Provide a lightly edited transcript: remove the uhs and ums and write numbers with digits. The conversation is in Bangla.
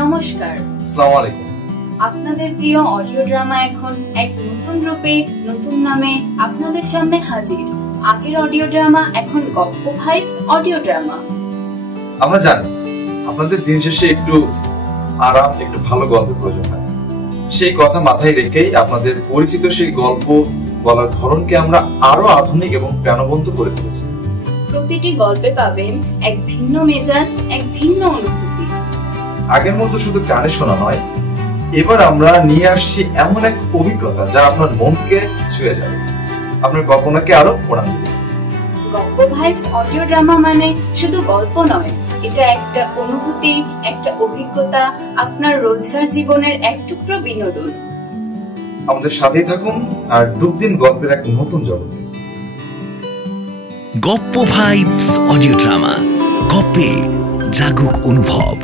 নমস্কার। আসসালামু আলাইকুম। আপনাদের প্রিয় অডিও ড্রামা এখন এক নতুন রূপে নতুন নামে আপনাদের সামনে হাজির। আগের অডিও ড্রামা এখন গপ্প ভাইবস অডিও ড্রামা। আমরা জানি আপনাদের দিন শেষে একটু আরাম, একটু ভালো গল্পের প্রয়োজন হয়। সেই কথা মাথায় রেখেই আপনাদের পরিচিত সেই গল্প বলার ধরনকে আমরা আরো আধুনিক এবং প্রাণবন্ত করে তুলেছি। প্রতিটি গল্পে পাবেন এক ভিন্ন মেজাজ, এক ভিন্ন অনুভূতি। আগের মতো শুধু কানে শোনা নয়, এবার আমরা নিয়ে আসছি এমন এক অভিজ্ঞতা যা আপনার মনকে ছুঁয়ে যাবে, আপনার কল্পনাকে আরো উড়ান দিবে। গপ্প ভাইবস অডিও ড্রামা মানে শুধু গল্প নয়, এটা একটা অনুভূতি, একটা অভিজ্ঞতা, আপনার রোজকার জীবনের এক টুকরো বিনোদন। আমাদের সাথেই থাকুন আর ডুব দিন গল্পের এক নতুন জগতে। গপ্প ভাইবস অডিও ড্রামা, গপ্পে জাগুক অনুভব।